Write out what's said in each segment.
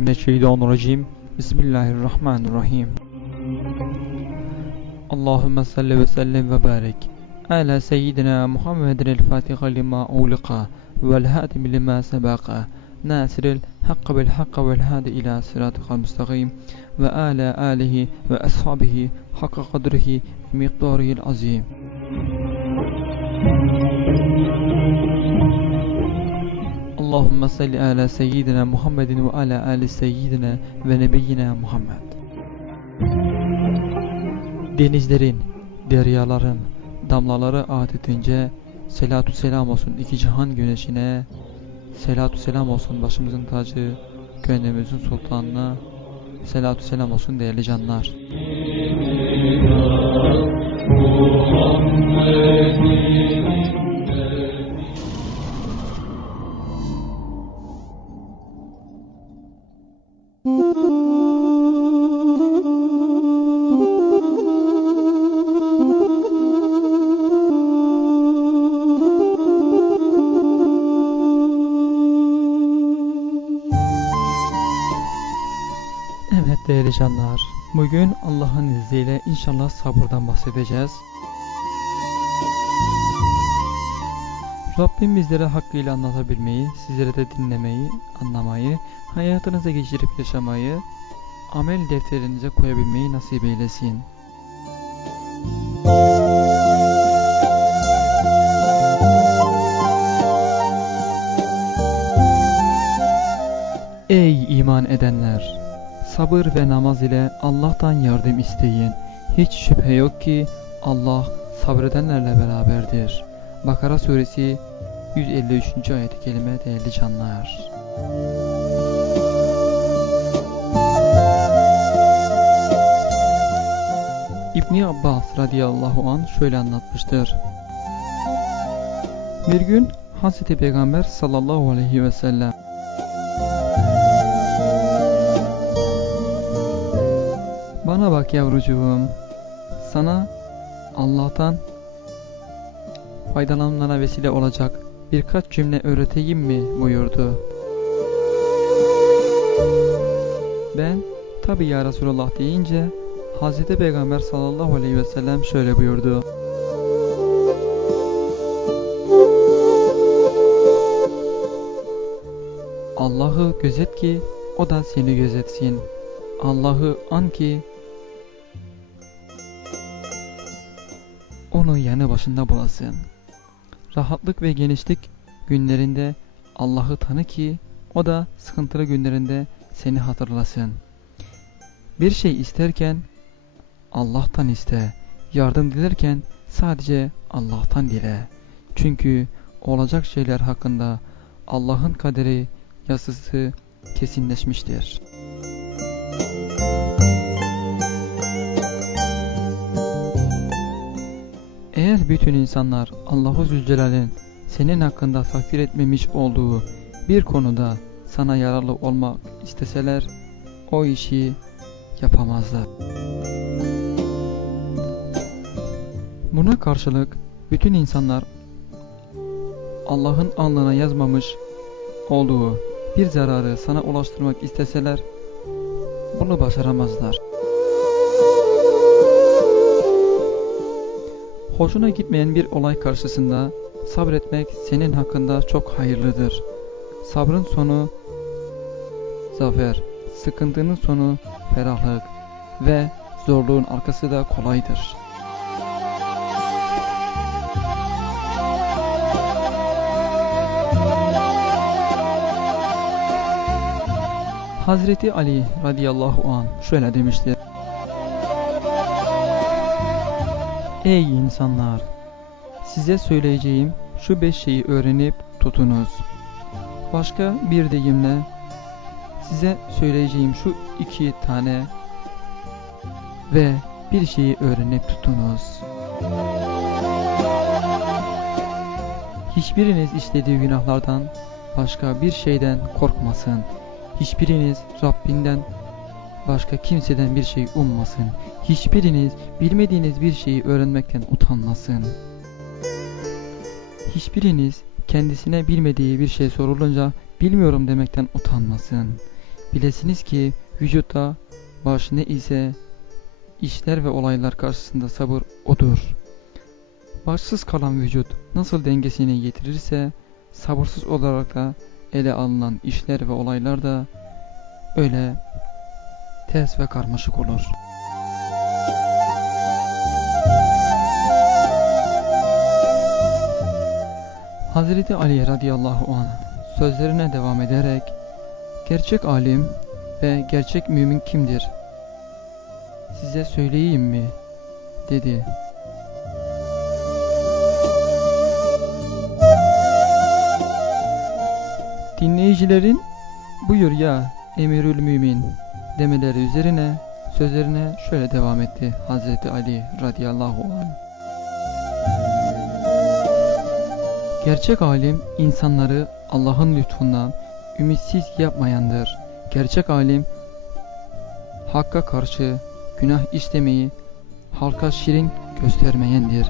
من الشيطان بسم الله الرحمن الرحيم اللهم صل وسلم وبارك على سيدنا محمد الفاتح لما أغلق والهاتم لما سبق ناصر الحق بالحق والهادي إلى صراطك المستقيم وآل آله وأصحابه حق قدره ومقداره العظيم Allahümme salli ala seyyidina Muhammedin ve ala ali seyyidina ve nebiyyina Muhammed. Denizlerin, deryaların, damlaları adetince selatü selam olsun iki cihan güneşine, selatü selam olsun başımızın tacı, gönlümüzün sultanına, selatü selam olsun değerli canlar. Değerli canlar, bugün Allah'ın izniyle inşallah sabırdan bahsedeceğiz. Rabbim bizlere hakkıyla anlatabilmeyi, sizlere de dinlemeyi, anlamayı, hayatınıza geçirip yaşamayı, amel defterinize koyabilmeyi nasip eylesin. Sabır ve namaz ile Allah'tan yardım isteyin. Hiç şüphe yok ki Allah sabredenlerle beraberdir. Bakara suresi 153. ayet-i kelime değerli canlar. İbni Abbas radıyallahu an şöyle anlatmıştır. Bir gün Hazreti Peygamber sallallahu aleyhi ve sellem Bana bak yavrucuğum, sana Allah'tan faydalanmana vesile olacak birkaç cümle öğreteyim mi buyurdu. Ben tabi ya Resulallah deyince Hazreti Peygamber sallallahu aleyhi ve sellem şöyle buyurdu. Allah'ı gözet ki o da seni gözetsin. Allah'ı an ki onu yanı başında bulasın. Rahatlık ve genişlik günlerinde Allah'ı tanı ki o da sıkıntılı günlerinde seni hatırlasın. Bir şey isterken Allah'tan iste. Yardım dilerken sadece Allah'tan dile. Çünkü olacak şeyler hakkında Allah'ın kaderi yazısı kesinleşmiştir. Eğer bütün insanlar Allahu Zülcelal'in senin hakkında takdir etmemiş olduğu bir konuda sana yararlı olmak isteseler o işi yapamazlar. Buna karşılık bütün insanlar Allah'ın alnına yazmamış olduğu bir zararı sana ulaştırmak isteseler bunu başaramazlar. Hoşuna gitmeyen bir olay karşısında sabretmek senin hakkında çok hayırlıdır. Sabrın sonu zafer, sıkıntının sonu ferahlık ve zorluğun arkası da kolaydır. Hazreti Ali radıyallahu an şöyle demiştir. Ey insanlar! Size söyleyeceğim şu beş şeyi öğrenip tutunuz. Başka bir deyimle size söyleyeceğim şu iki tane ve bir şeyi öğrenip tutunuz. Hiçbiriniz işlediği günahlardan başka bir şeyden korkmasın. Hiçbiriniz Rabbinden başka kimseden bir şey ummasın. Hiçbiriniz bilmediğiniz bir şeyi öğrenmekten utanmasın. Hiçbiriniz kendisine bilmediği bir şey sorulunca bilmiyorum demekten utanmasın. Bilesiniz ki vücutta baş ne ise işler ve olaylar karşısında sabır odur. Başsız kalan vücut nasıl dengesini yitirirse sabırsız olarak da ele alınan işler ve olaylar da öyle ters ve karmaşık olur. Hazreti Ali radıyallahu anh sözlerine devam ederek gerçek alim ve gerçek mümin kimdir? Size söyleyeyim mi? dedi. Dinleyicilerin buyur ya emirül mümin demeleri üzerine sözlerine şöyle devam etti Hazreti Ali radıyallahu anh. Gerçek alim insanları Allah'ın lütfundan ümitsiz yapmayandır. Gerçek alim hakka karşı günah işlemeyi halka şirin göstermeyendir.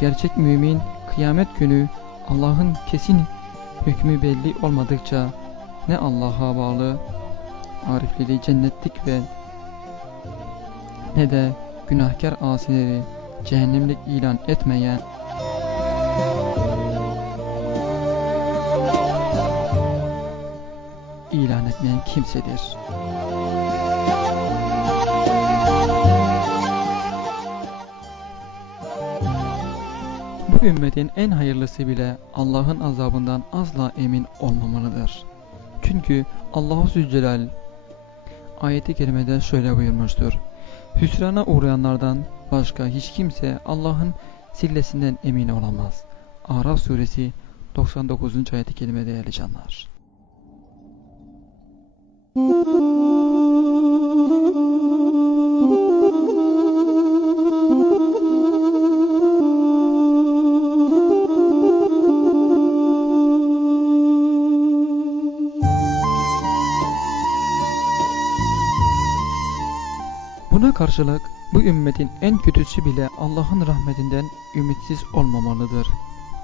Gerçek mümin kıyamet günü Allah'ın kesin hükmü belli olmadıkça ne Allah'a bağlı arifleri cennetlik ve ne de günahkar asileri cehennemlik ilan etmeyen ilan etmeyen kimsedir. Bu ümmetin en hayırlısı bile Allah'ın azabından asla emin olmamalıdır. Çünkü Allahu Zülcelal ayeti kerimede şöyle buyurmuştur. Hüsrana uğrayanlardan başka hiç kimse Allah'ın sillesinden emin olamaz. Araf suresi 99. ayeti kelime değerli canlar. Buna karşılık bu ümmetin en kötüsü bile Allah'ın rahmetinden ümitsiz olmamalıdır.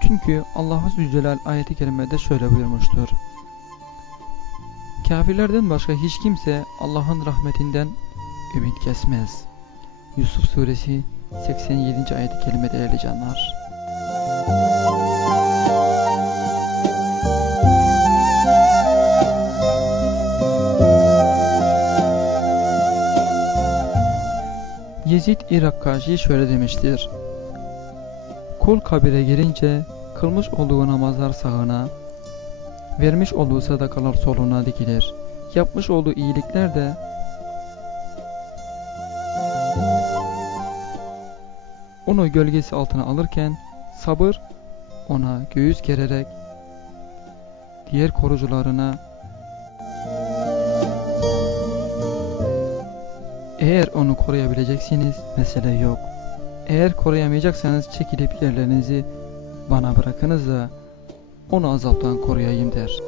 Çünkü Allah-u Zülcelal ayeti kerimede şöyle buyurmuştur. Kafirlerden başka hiç kimse Allah'ın rahmetinden ümit kesmez. Yusuf suresi 87. ayeti kelime değerli canlar. Yezid İrakkaşi şöyle demiştir. Kul kabire girince kılmış olduğu namazlar sağına, vermiş olduğu sadakalar soluna dikilir. Yapmış olduğu iyilikler de onu gölgesi altına alırken sabır ona göğüs gererek diğer korucularına eğer onu koruyabileceksiniz mesele yok. Eğer koruyamayacaksanız çekilip yerlerinizi bana bırakınız da onu azaptan koruyayım der.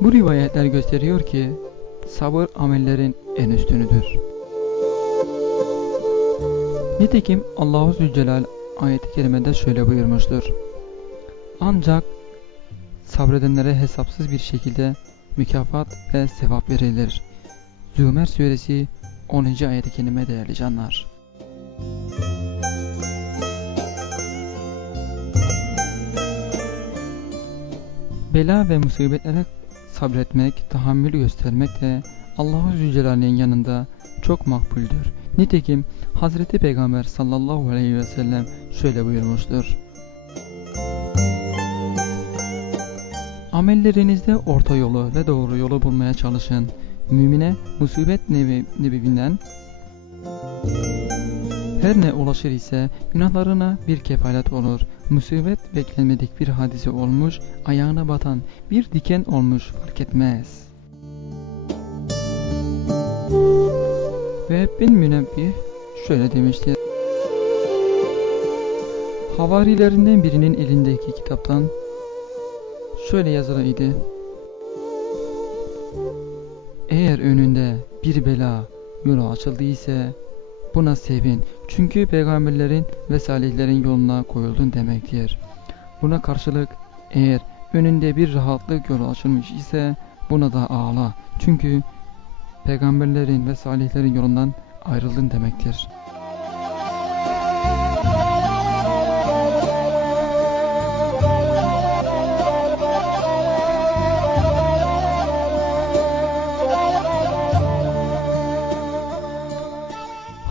Bu rivayetler gösteriyor ki sabır amellerin en üstünüdür. Nitekim Allahu Zülcelal ayet-i kerimede şöyle buyurmuştur. Ancak sabredenlere hesapsız bir şekilde mükafat ve sevap verilir. Zümer suresi 10. ayet-i değerli canlar. Bela ve musibetlere sabretmek, tahammül göstermek de Allahu Zülcelal'in yanında çok makbuldür. Nitekim Hazreti Peygamber sallallahu aleyhi ve sellem şöyle buyurmuştur. Amellerinizde orta yolu ve doğru yolu bulmaya çalışın. Mümine musibet nevi, nebivinden her ne ulaşır ise günahlarına bir kefalet olur. Musibet beklenmedik bir hadise olmuş, ayağına batan bir diken olmuş fark etmez. Ve bin münebbih şöyle demiştir. Havarilerinden birinin elindeki kitaptan şöyle yazılı idi. Eğer önünde bir bela yolu açıldıysa buna sevin. Çünkü peygamberlerin ve salihlerin yoluna koyuldun demektir. Buna karşılık eğer önünde bir rahatlık yolu açılmış ise buna da ağla. Çünkü peygamberlerin ve salihlerin yolundan ayrıldın demektir.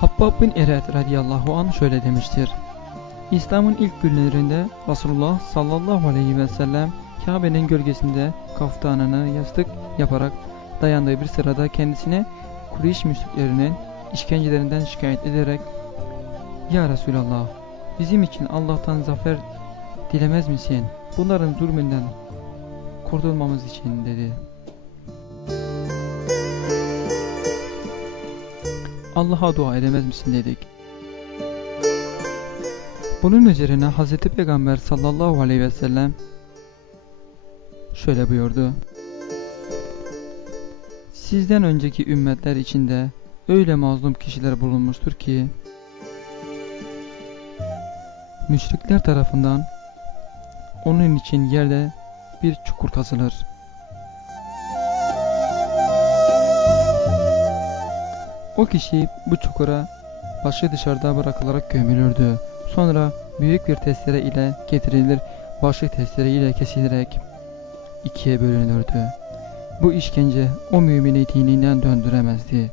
Habbab bin Eret radıyallahu an şöyle demiştir. İslam'ın ilk günlerinde Resulullah sallallahu aleyhi ve sellem Kabe'nin gölgesinde kaftanını yastık yaparak dayandığı bir sırada kendisine Kureyş müşriklerinin işkencelerinden şikayet ederek Ya Resulallah bizim için Allah'tan zafer dilemez misin? Bunların zulmünden kurtulmamız için dedi. Allah'a dua edemez misin dedik. Bunun üzerine Hz. Peygamber sallallahu aleyhi ve sellem şöyle buyurdu. Sizden önceki ümmetler içinde öyle mazlum kişiler bulunmuştur ki müşrikler tarafından onun için yerde bir çukur kazılır. O kişi bu çukura başı dışarıda bırakılarak gömülürdü. Sonra büyük bir testere ile getirilir, başı testere ile kesilerek ikiye bölünürdü. Bu işkence o mümini dininden döndüremezdi.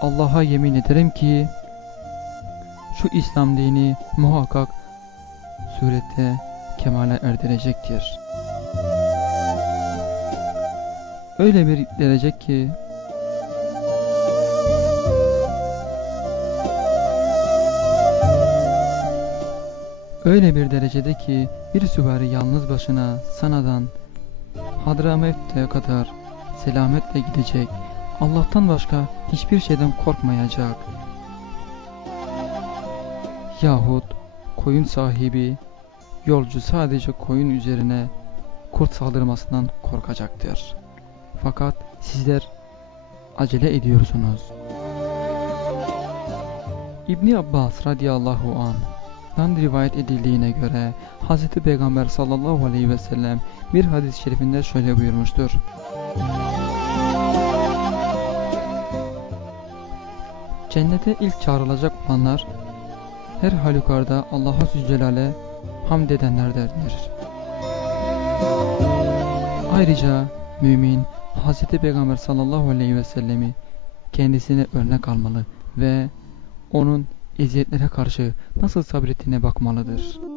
Allah'a yemin ederim ki şu İslam dini muhakkak surette kemale erdirecektir. Öyle bir derece ki Öyle bir derecede ki bir süvari yalnız başına sanadan Hadramet'e kadar selametle gidecek. Allah'tan başka hiçbir şeyden korkmayacak. Yahut koyun sahibi yolcu sadece koyun üzerine kurt saldırmasından korkacaktır. Fakat sizler acele ediyorsunuz. İbni Abbas radıyallahu anh Dan rivayet edildiğine göre Hz. Peygamber sallallahu aleyhi ve sellem bir hadis-i şerifinde şöyle buyurmuştur. Cennete ilk çağrılacak olanlar her halükarda Allah'a Zülcelal'e hamd edenlerdendir. Ayrıca mümin Hz. Peygamber sallallahu aleyhi ve sellemi kendisine örnek almalı ve onun eziyetlere karşı nasıl sabrettiğine bakmalıdır.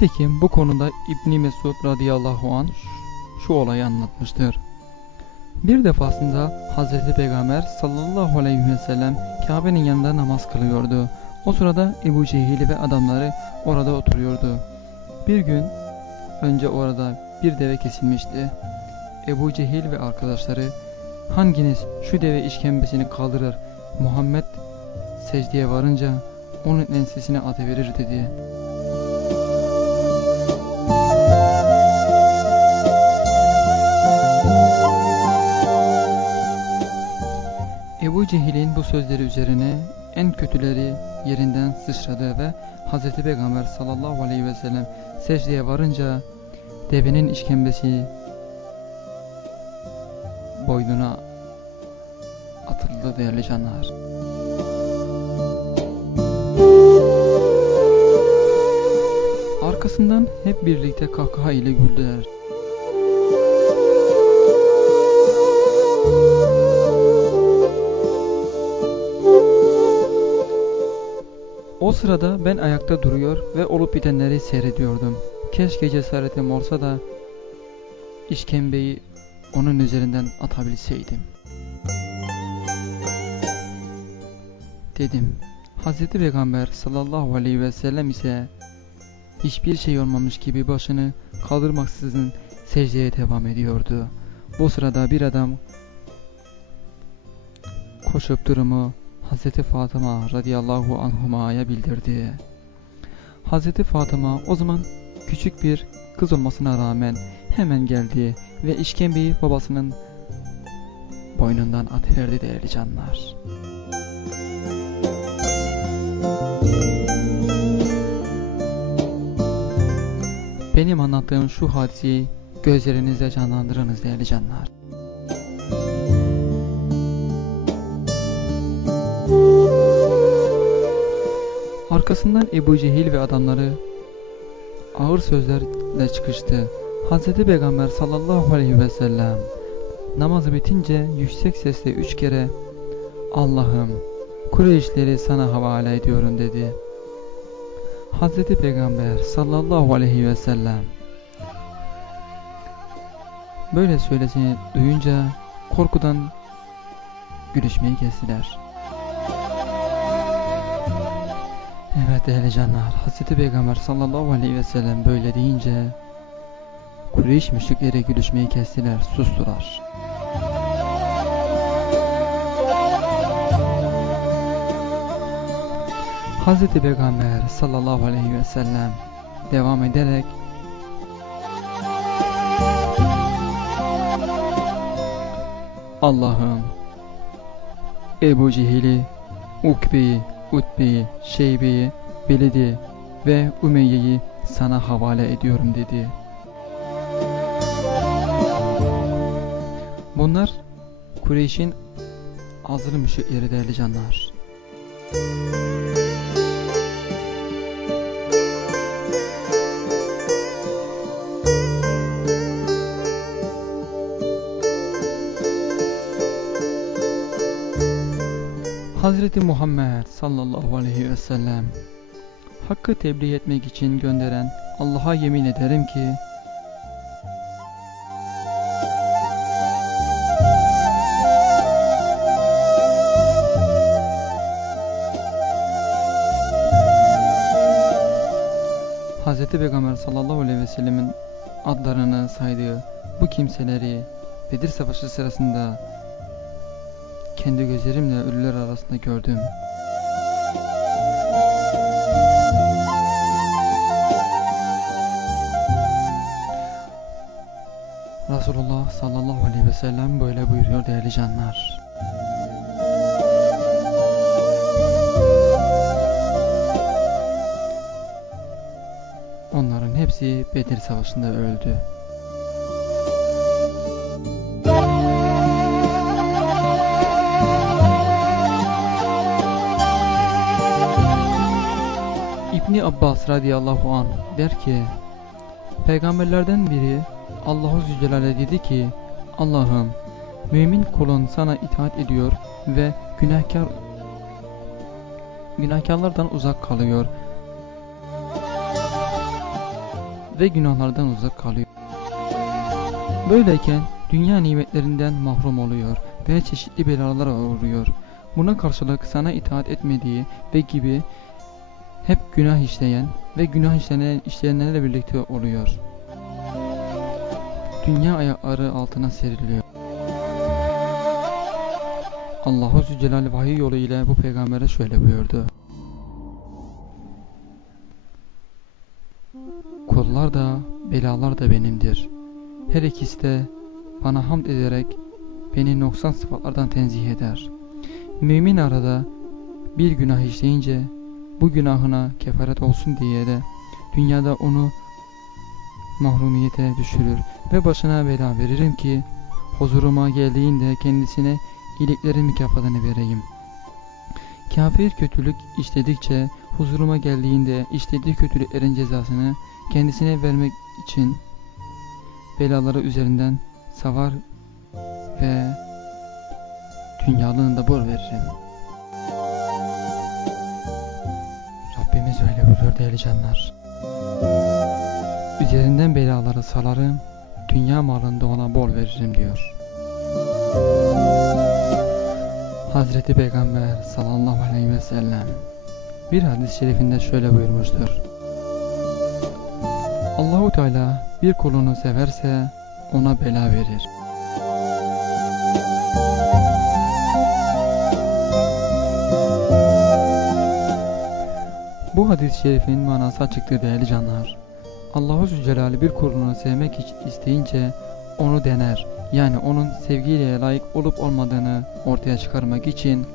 Nitekim bu konuda İbni Mesud radıyallahu an şu olayı anlatmıştır. Bir defasında Hazreti Peygamber sallallahu aleyhi ve sellem Kabe'nin yanında namaz kılıyordu. O sırada Ebu Cehil ve adamları orada oturuyordu. Bir gün önce orada bir deve kesilmişti. Ebu Cehil ve arkadaşları hanginiz şu deve işkembesini kaldırır Muhammed secdeye varınca onun ensesine atıverir dedi. Ebu Cehil'in bu sözleri üzerine en kötüleri yerinden sıçradı ve Hz. Peygamber sallallahu aleyhi ve sellem secdeye varınca devenin işkembesi boynuna atıldı değerli canlar. Arkasından hep birlikte kahkaha ile güldüler. O sırada ben ayakta duruyor ve olup bitenleri seyrediyordum. Keşke cesaretim olsa da işkembeyi onun üzerinden atabilseydim. Dedim, Hz. Peygamber sallallahu aleyhi ve sellem ise hiçbir şey olmamış gibi başını kaldırmaksızın secdeye devam ediyordu. Bu sırada bir adam koşup durumu Hz. Fatıma radıyallahu anhuma'ya bildirdi. Hz. Fatıma o zaman küçük bir kız olmasına rağmen hemen geldi ve işkembeyi babasının boynundan atıverdi değerli canlar. Benim anlattığım şu hadiseyi gözlerinizde canlandırınız değerli canlar. Arkasından Ebu Cehil ve adamları ağır sözlerle çıkıştı. Hz. Peygamber sallallahu aleyhi ve sellem namazı bitince yüksek sesle üç kere Allah'ım Kureyşleri sana havale ediyorum dedi. Hz. Peygamber sallallahu aleyhi ve sellem böyle söylesini duyunca korkudan gülüşmeyi kestiler. Evet değerli canlar, Hz. Peygamber sallallahu aleyhi ve sellem böyle deyince Kureyş müşrikleri gülüşmeyi kestiler, sustular. Hz. Peygamber sallallahu aleyhi ve sellem devam ederek Allah'ım Ebu Cehil'i, Ukbe'yi, Utbe'yi, Şeybe'yi, Velid'i ve Umeyye'yi sana havale ediyorum dedi. Bunlar Kureyş'in azılı müşrikleri değerli canlar. Hazreti Muhammed sallallahu aleyhi ve sellem Hakkı tebliğ etmek için gönderen Allah'a yemin ederim ki Hz. Peygamber sallallahu aleyhi ve sellemin adlarını saydığı bu kimseleri Bedir Savaşı sırasında kendi gözlerimle ölüler arasında gördüm. Resulullah sallallahu aleyhi ve sellem böyle buyuruyor değerli canlar. Onların hepsi Bedir Savaşı'nda öldü. Abbas radıyallahu an der ki Peygamberlerden biri Allahu Zülcelal'e dedi ki Allah'ım mümin kulun sana itaat ediyor ve günahkar günahkarlardan uzak kalıyor ve günahlardan uzak kalıyor. Böyleyken dünya nimetlerinden mahrum oluyor ve çeşitli belalara uğruyor. Buna karşılık sana itaat etmediği ve gibi hep günah işleyen ve günah işleyen, işleyenlerle birlikte oluyor. Dünya ayakları altına seriliyor. Allahu Zülcelal vahiy yolu ile bu peygambere şöyle buyurdu. Kullar da belalar da benimdir. Her ikisi de bana hamd ederek beni noksan sıfatlardan tenzih eder. Mümin arada bir günah işleyince bu günahına kefaret olsun diye de dünyada onu mahrumiyete düşürür ve başına bela veririm ki huzuruma geldiğinde kendisine iyiliklerin mükafatını vereyim. Kafir kötülük işledikçe huzuruma geldiğinde işlediği kötülüklerin cezasını kendisine vermek için belaları üzerinden savar ve dünyalığını da bol veririm. Öyle buyuruyor değerli canlar. Üzerinden belaları salarım, dünya malında ona bol veririm diyor. Hazreti Peygamber sallallahu aleyhi ve sellem bir hadis-i şerifinde şöyle buyurmuştur. Allahu Teala bir kulunu severse ona bela verir. Bu hadis-i şerifin manası açıktır değerli canlar. Allahu Zülcelal'i bir kulunu sevmek isteyince onu dener. Yani onun sevgiyle layık olup olmadığını ortaya çıkarmak için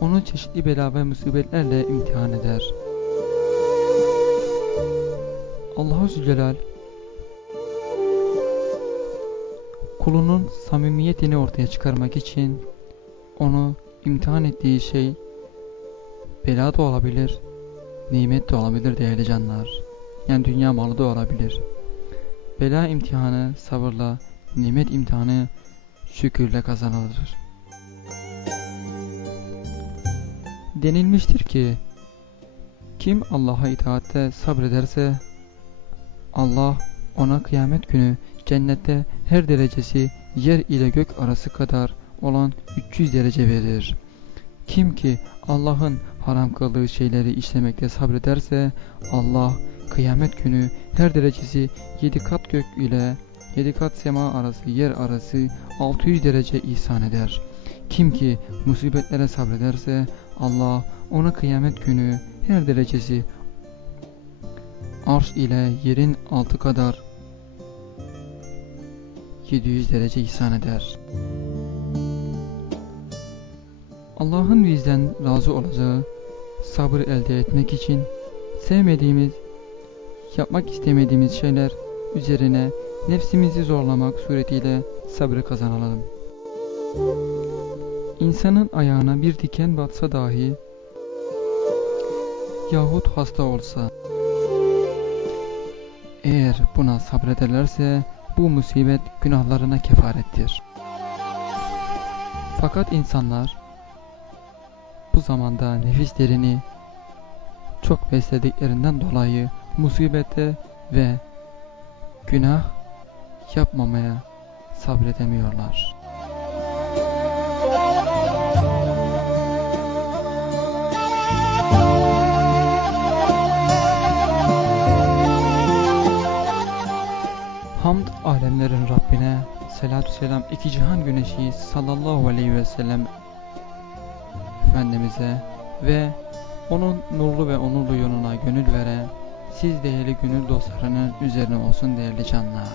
onu çeşitli bela ve musibetlerle imtihan eder. Allahu Zülcelal kulunun samimiyetini ortaya çıkarmak için onu imtihan ettiği şey bela da olabilir, nimet de olabilir değerli canlar. Yani dünya malı da olabilir. Bela imtihanı sabırla, nimet imtihanı şükürle kazanılır. Denilmiştir ki kim Allah'a itaatte sabrederse Allah ona kıyamet günü cennette her derecesi yer ile gök arası kadar olan 300 derece verir. Kim ki Allah'ın haram kıldığı şeyleri işlemekte sabrederse Allah kıyamet günü her derecesi 7 kat gök ile 7 kat sema arası yer arası 600 derece ihsan eder. Kim ki musibetlere sabrederse Allah ona kıyamet günü her derecesi arş ile yerin altı kadar 700 derece ihsan eder. Allah'ın bizden razı olacağı sabır elde etmek için sevmediğimiz, yapmak istemediğimiz şeyler üzerine nefsimizi zorlamak suretiyle sabrı kazanalım. İnsanın ayağına bir diken batsa dahi yahut hasta olsa eğer buna sabrederlerse bu musibet günahlarına kefarettir. Fakat insanlar bu zamanda nefislerini çok beslediklerinden dolayı musibete ve günah yapmamaya sabredemiyorlar. Hamd alemlerin Rabbine, selatü selam iki cihan güneşi sallallahu aleyhi ve sellem Efendimiz'e ve onun nurlu ve onurlu yoluna gönül veren siz değerli gönül dostlarının üzerine olsun değerli canlar.